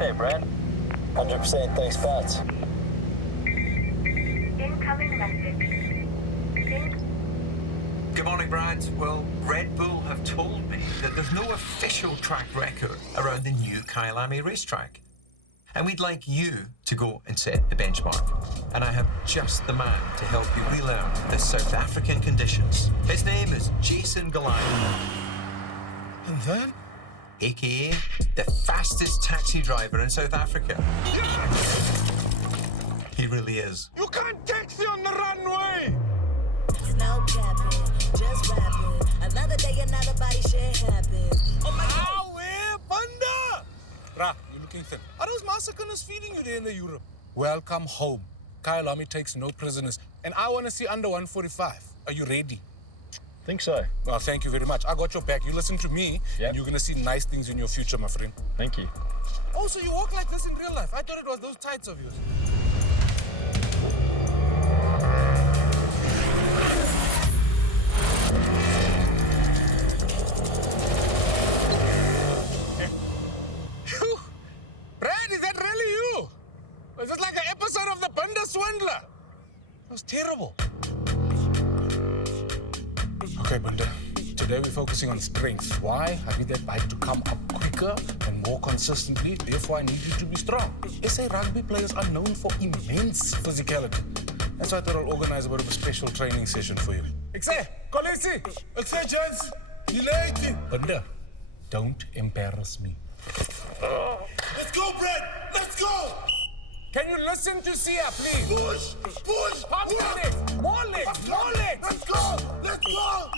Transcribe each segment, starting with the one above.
there, Brad. 100% thanks, Bats. Incoming message. Good morning, Brad. Well, Red Bull have told me that there's no official track record around the new Kyalami racetrack. And we'd like you to go and set the benchmark. And I have just the man to help you relearn the South African conditions. His name is Jason Goliath. And then? AKA the fastest taxi driver in South Africa. He really is. You can't taxi on the runway! No capping, just rapping. Another day, another body shit happens. Oh my God! Ow, Panda! Ra, you're looking thin. Are those massacres feeding you there in the Europe? Welcome home. Kyalami takes no prisoners, and I want to see under 145. Are you ready? Think so. Well, thank you very much. I got your back. You listen to me, Yep. and you're going to see nice things in your future, my friend. Thank you. Oh, so you walk like this in real life? I thought it was those tights of yours. Brad, is that really you? Is this like an episode of The Bunda Swindler? That was terrible. Okay, Bunda. Today we're focusing on strength. Why? I need that bike to come up quicker and more consistently. Therefore, I need you to be strong. SA rugby players are known for immense physicality. That's why I thought I'll organize a bit of a special training session for you. Xe, Kolisi! Xe, Jens! United! Bunda, don't embarrass me. Let's go, Brad! Let's go! Can you listen to Sia, please? Push! Push! Pump your legs! More legs! More legs! Let's go! Let's go!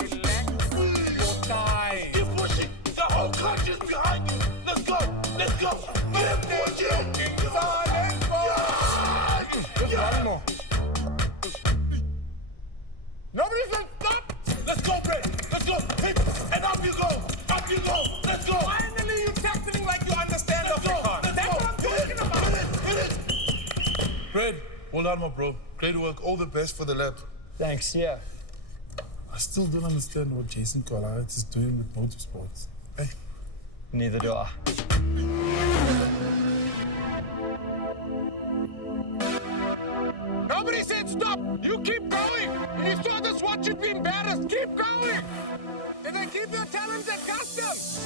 Relax your thigh. Keep pushing! The whole country's behind you! Let's go! Let's go! Keep pushing! Just one more. Nobody said stop! Let's go, Brad! Let's go! Hey, and up you go! Up you go! Let's go! Finally, you're tackling like you understand Let's go! Afrikaans. Let's That's go! what I'm talking about. Hit it! Brad, well done, my bro. Great work. All the best for the lab. Thanks, yeah. I still don't understand what Jason Goliath is doing with motorsports. Hey. Neither do I. Nobody said stop! You keep going! If you saw this watch, you'd be embarrassed. Keep going! Did they keep your talents at customs?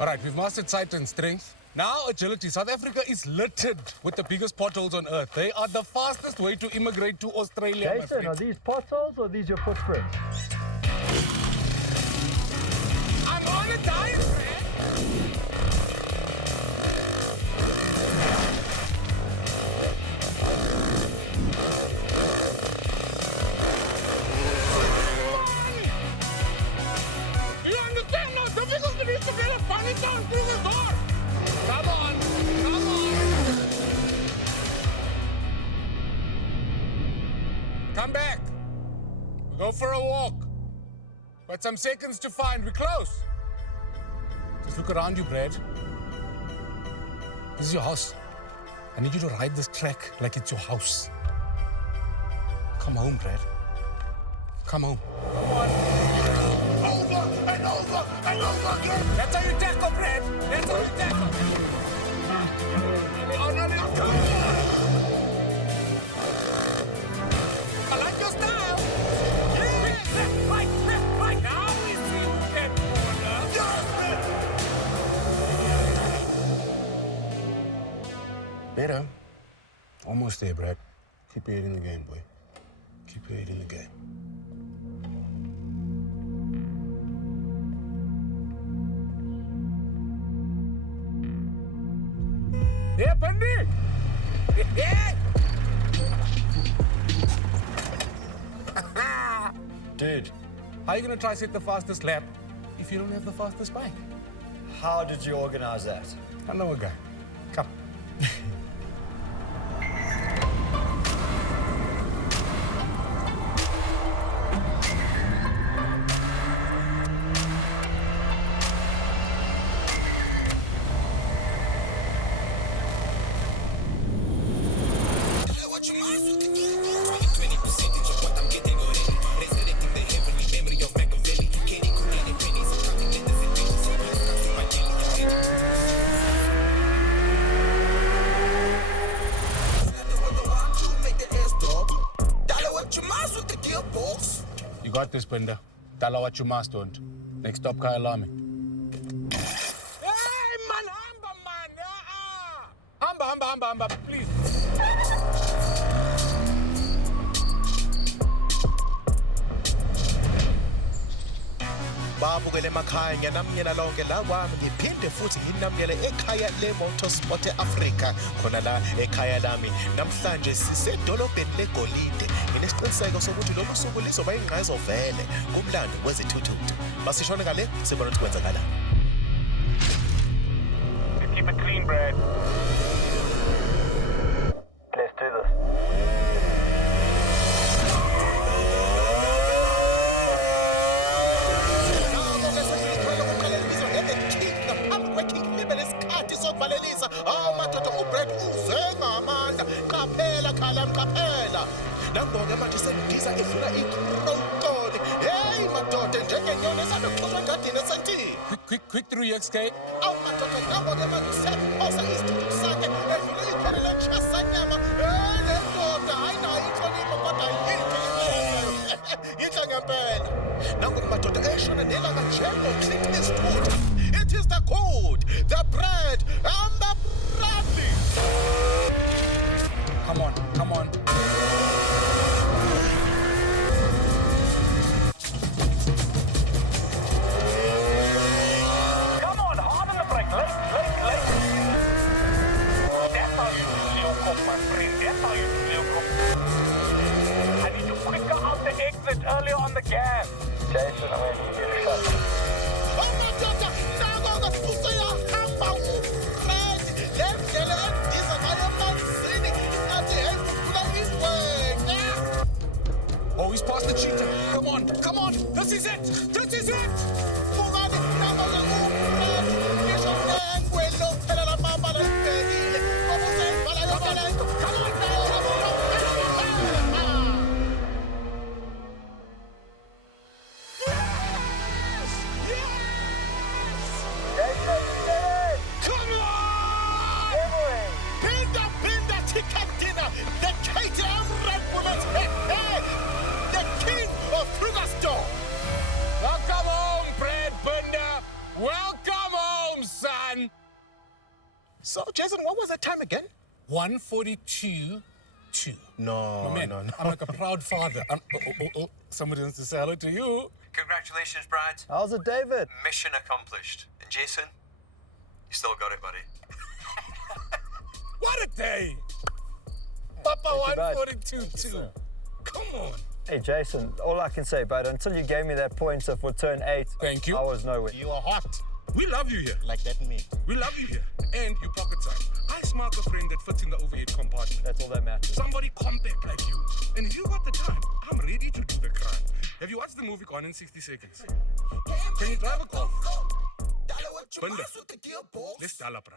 All right, we've mastered sight and strength. Now agility. South Africa is littered with the biggest potholes on earth. They are the fastest way to immigrate to Australia. my Jason, friend. are these potholes or are these your footprints? I'm on a diet, man! You understand how difficult it is to get a bunny down through the door? Come on! Come on! Come back! We go for a walk. But some seconds to find. We're close. Just look around you, Brad. This is your house. I need you to ride this track like it's your house. Come home, Brad. Come home. Over and over and over again! That's how you tackle, Brad. That's how you tackle. Oh, no, no, come on. I like your style. Left, right, left, right. Now we see that corner. Better. Almost there, Brad. Keep your head in the game, boy. Keep your head in the game. Yeah, Pandit! Yeah! Dude, how are you gonna try to set the fastest lap if you don't have the fastest bike? How did you organize that? I know a guy. Come. got this, Binder. Tell her what you must want. Next stop, Kyalami. Hey, man, hamba, man. Hamba, please. babukele emakhaya ngiyanamnyela lonke la kwami ngiphinde futhi nginamnyele ekhaya le-motorsport e-afrika khona la ekhaya lami namhlanje sisedolobheni legolide nginesiqiniseko sokuthi lolu suku lizoba ingqayizo vele kumlando wezithuthuthu masishone ngale sibona ukuthi kwenzakala. Keep it clean, Brad. Let's do this. Nangoke manje sendiza efuna ikrotoni. Hey madoda njengenyoni esanokuxoshwa engadini esentini. Quick 3XK. Awu madoda nangoke manje sephosa isithuthi sakhe edlule ikhona lentshasanyama. Le ndoda ayinayo inhlonipho kodwa yinhle ngempela. Nangoke madoda eshona nelanga njengo-Clint Eastwood. It is the code, the bread, and the Bradley. Come on. I need you quicker out the exit earlier on the gas. Jason, I'm going to give you a shot. Oh my God! Nangoke useyahamba uFred. Le ndlela endiza ngayo emanzini ngathi hey ufuna iwena. Oh, he's past the cheater. Come on. This is it. Fukani nangoke uFred. Ngisho nengwelo phela la mama lesibhekile. Ngoba useyivala yonke le nto. Come on now. Come on! Pinda, chicken dinner. The KTM Red Bull the king of Krugersdorp. Welcome home, Brad Binder. Welcome home, son. So, Jason, what was that time again? 142.2. No. I'm like a proud father. Somebody wants to say hello to you. Congratulations, Brad. How's it, David? Mission accomplished. And Jason, you still got it, buddy. What a day! Papa Thank you, 142.2. Come on. Hey, Jason, all I can say, bud, until you gave me that pointer for turn 8, Thank you. I was nowhere. You are hot. We love you here. Like that meat. We love you here. And you pocket size. I smell a friend that fits in the overhead compartment. That's all that matters. Somebody compact like you. And if you got the time, I'm ready to do the crime. Have you watched the movie Gone in 60 Seconds? Can you drive a car? Binder. Let's dial up,